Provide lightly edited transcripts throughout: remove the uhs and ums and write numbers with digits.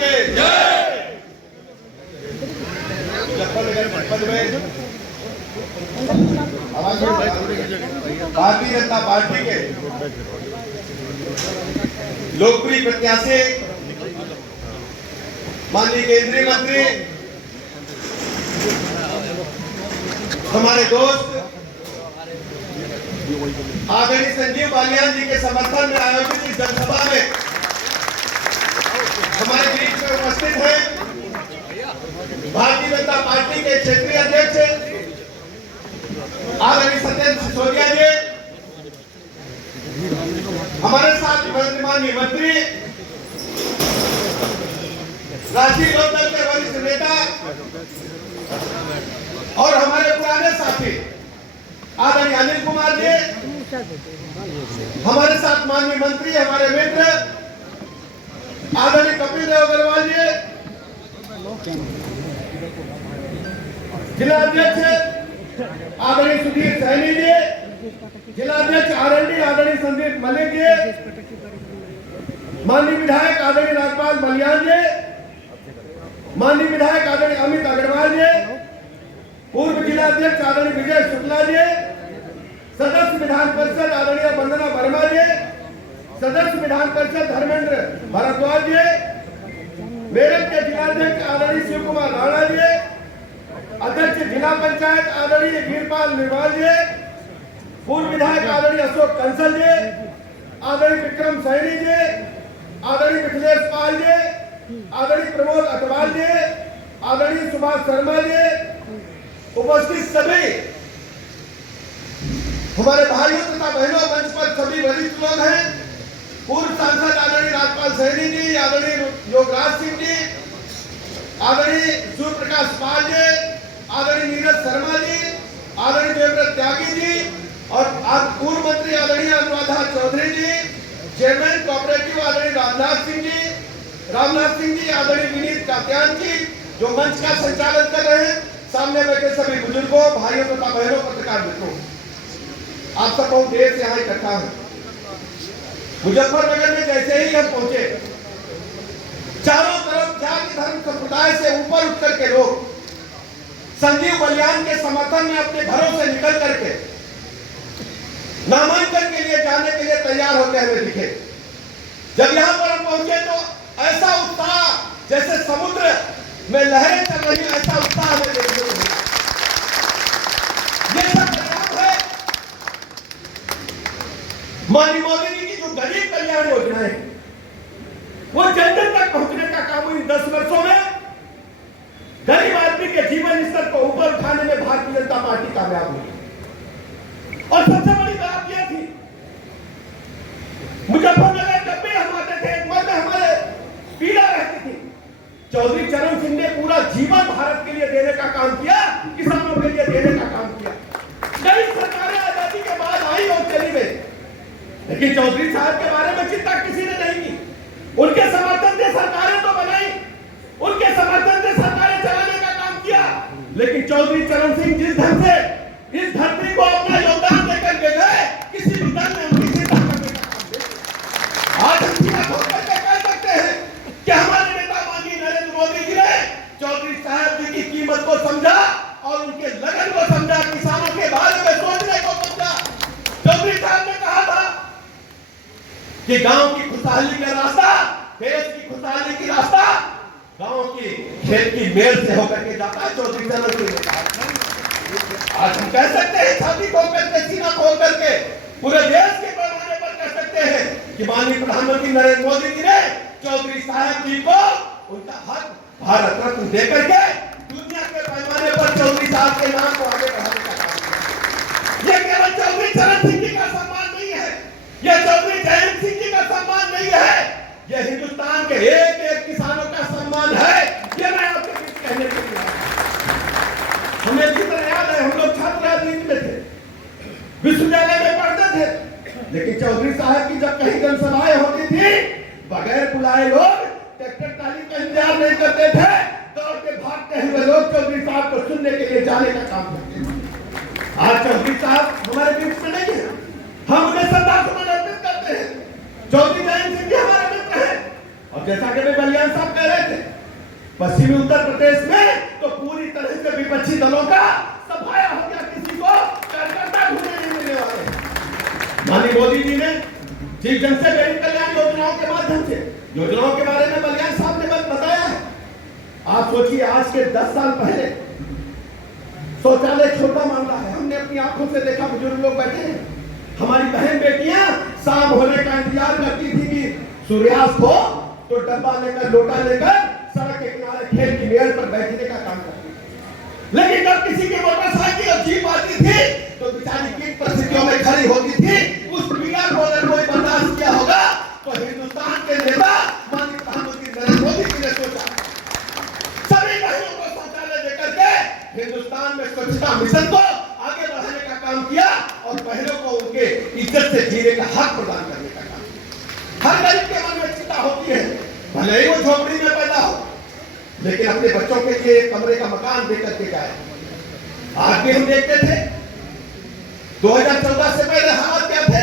के जय। मुजफ्फरनगर जनपद में भारतीय जनता पार्टी के लोकप्रिय प्रत्याशी माननीय केंद्रीय मंत्री हमारे दोस्त आदरणीय संजीव बालियान जी के समर्थन में आयोजित इस जनसभा में हमारे बीच में उपस्थित हैं भारतीय जनता पार्टी के क्षेत्रीय अध्यक्ष आदरणीय सत्येंद्र सिसोदिया जी, हमारे साथ माननीय मंत्री राष्ट्रीय लोकदल के वरिष्ठ नेता और हमारे पुराने साथी आदरणीय अनिल कुमार जी, हमारे साथ माननीय मंत्री हमारे मित्र आदरणीय कपिल देव अग्रवाल जी, जिला अध्यक्ष आदरणीय सुधीर सैनी जी, जिला अध्यक्ष आरएनडी आदरणीय संदीप मलिक जी, माननीय विधायक आदरणीय राजपाल मलियान जी, माननीय विधायक आदरणीय अमित अग्रवाल जी, पूर्व जिला अध्यक्ष आदरणीय विजय शुक्ला जी, सदस्य विधान परिषद आदरणीय वंदना वर्मा जी, सदस्य विधान परिषद धर्मेंद्र भारद्वाज जी, मेरठ के जिलाध्यक्ष आदरणीय शिव कुमार राणा जी, अध्यक्ष जिला पंचायत आदरणीय वीरपाल निर्वाल जी, पूर्व विधायक आदरणीय अशोक कंसल जी, आदरणीय विक्रम सैनी जी, आदरणीय मिथिलेश पाल जी, आदरणीय प्रमोद अटवाल जी, आदरणीय सुभाष शर्मा जी, उपस्थित सभी हमारे भाइयों तथा बहनों, मंच पर सभी वरिष्ठ लोग हैं, पूर्व सांसद आदरणीय राजपाल सैनी जी, आदरणीय योगराज सिंह जी, आदरणीय सूर्य प्रकाश पाल जी, आदरणीय नीरज शर्मा जी, आदरणीय देवव्रत त्यागी जी और पूर्व मंत्री आदरणीय अनुराधा चौधरी जी, चेयरमैन कोऑपरेटिव आदरणीय रामनाथ सिंह जी, आदरणीय विनीत कात्यान जी जो मंच का संचालन कर रहे हैं, सामने बैठे सभी बुजुर्गों, भाइयों तथा बहनों, पत्रकार मित्रों, आप सब बहुत देर से यहाँ इकट्ठा हैं। मुजफ्फरनगर में जैसे ही हम पहुंचे, चारों तरफ जाति धर्म संप्रदाय से ऊपर उठ करके लोग संजीव बालियान के समर्थन में अपने घरों से निकल करके नामांकन के लिए जाने के लिए तैयार होते हुए दिखे। जब यहाँ पर हम पहुंचे तो ऐसा उत्साह जैसे समुद्र में लहरें चल रही, ऐसा उत्साह हमें देखने को मिला। ये सब प्रयास है माननीय मोदी जी की जो गरीब कल्याण योजना है, वो जन जन तक पहुंचने का काम इन 10 वर्षों में गरीब आदमी के जीवन स्तर को ऊपर उठाने में भारतीय जनता पार्टी कामयाब हुई। और सबसे बड़ी बात यह थी, मुजफ्फरनगर जब भी हम आते थे, एक मन में हमारे पीड़ा रहती थी, चौधरी चरण सिंह ने पूरा जीवन भारत के लिए देने का काम किया, किसानों के लिए देने का काम किया। कई सरकारें आजादी के बाद आई और चली गई, लेकिन चौधरी साहब के बारे में चिंता किसी ने नहीं की। उनके समर्थन से सरकारें तो बनाई, उनके समर्थन से सरकारें चलाने का काम किया, लेकिन चौधरी चरण सिंह जिस ढंग से इस धरती को अपना योगदान देकर के गए, किसी भी दल ने उनकी चिंता करने का काम किया। आज हम सीधा होकर के कह सकते हैं कि हमारे नेता माननीय नरेंद्र मोदी जी ने चौधरी साहब जी की कीमत को समझा और उनके लगन को समझा, किसानों के बारे में सोचने को समझा। चौधरी साहब ने कहा था कि गांव की खुशहाली का रास्ता, देश की खुशहाली की रास्ता गांव की खेत की मेल से होकर के जाता है। चौधरी चरण सिंह ने कहा, आज हम कह सकते हैं छाती खोल करके, सीना खोल करके पूरे देश के पैमाने पर कह सकते हैं कि माननीय प्रधानमंत्री नरेंद्र मोदी जी ने चौधरी साहब जी को उनका हक भारत रत्न देकर के दुनिया के पैमाने पर चौधरी साहब के नाम को आगे बढ़ाने का काम किया। ये केवल चौधरी चरण सिंह जी का सम्मान नहीं है, यह चौधरी जयंत सिंह जी का सम्मान नहीं है, यह हिंदुस्तान के एक एक किसानों का सम्मान है। ये मैं आपके बीच कहने के लिए हमें जितना याद है, हम लोग छात्र राजनीति में थे, विश्वविद्यालय में पढ़ते थे, लेकिन चौधरी साहब की जब कहीं जनसभाएं होती थी, बगैर बुलाए लोग ट्रैक्टर ट्राली का इंतजार नहीं करते थे, दौड़ के भागते हुए लोग चौधरी साहब को सुनने के लिए जाने का काम करते थे। आज चौधरी साहब हमारे बीच में नहीं है, हम उन्हें श्रद्धासुमन अर्पित करते हैं। चौधरी जयंत सिंह जी हमारे मित्र हैं अब जैसा कि बलियान साहब कह रहे थे, पश्चिमी उत्तर प्रदेश में तो पूरी तरह से विपक्षी दलों का सफाया हो गया, किसी को कार्यकर्ता ढूंढने नहीं मिलने वाले। माननीय मोदी जी ने जिस जन से गरीब कल्याण योजनाओं के माध्यम से योजनाओं के बारे में बलियान साहब ने बताया है। आप सोचिए, आज के 10 साल पहले शौचालय छोटा मामला है, हमने अपनी आंखों से देखा, बुजुर्ग लोग बैठे हैं, हमारी बहन बेटियां शाम होने का इंतजार करती थी कि सूर्यास्त हो तो डब्बा लेकर लोटा लेकर सड़क के किनारे खेल की मेड़ पर बैठने का काम करती थी। लेकिन जब किसी की मोटरसाइकिल और जीप आती थी तो बेचारी किन परिस्थितियों में खड़ी होती थी, उस पीड़ा को अगर कोई बर्दाश्त किया होगा तो हिंदुस्तान के नेता माननीय प्रधानमंत्री नरेंद्र मोदी जी ने सोचा सभी बहनों को शौचालय देकर के हिंदुस्तान में स्वच्छता मिशन को आगे बढ़ाने का काम किया और बहनों को उनके इज्जत से जीने का हक प्रदान करने का काम। हर गरीब के मन में चिंता होती है, भले ही वो झोपड़ी में पैदा हो, लेकिन अपने बच्चों के लिए कमरे का मकान देकर के जाए। आज भी हम देखते थे 2014 से पहले हालात क्या थे,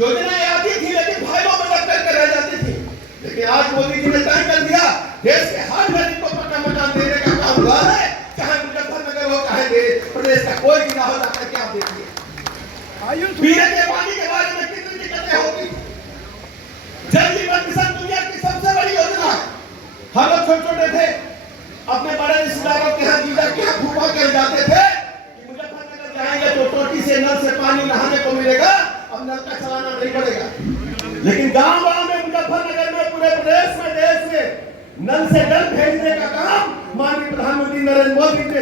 योजनाएं आती थी लेकिन फाइलों में रख करके रह जाती थी। लेकिन आज मोदी जी ने तय कर दिया, देश के हर गरीब को पक्का मकान देने का काम हुआ है, चाहे मुजफ्फरनगर हो चाहे प्रदेश का कोई जिला हो, जाकर के आप देखिए पीने के पानी के बारे में कितनी दिक्कतें होती। जल जीवन मिशन दुनिया की सबसे बड़ी योजना है। हम लोग छोटे छोटे थे, अपने बड़े रिश्तेदारों के यहाँ जीजा के यहाँ फूफा कर जाते थे कि मुजफ्फरनगर जाएंगे तो टोटी से नल से पानी नहाने को मिलेगा, अब नल का चलाना नहीं पड़ेगा। लेकिन गांव में मुजफ्फरनगर में पूरे प्रदेश में देश में नल से जल भेजने का काम माननीय प्रधानमंत्री नरेंद्र मोदी ने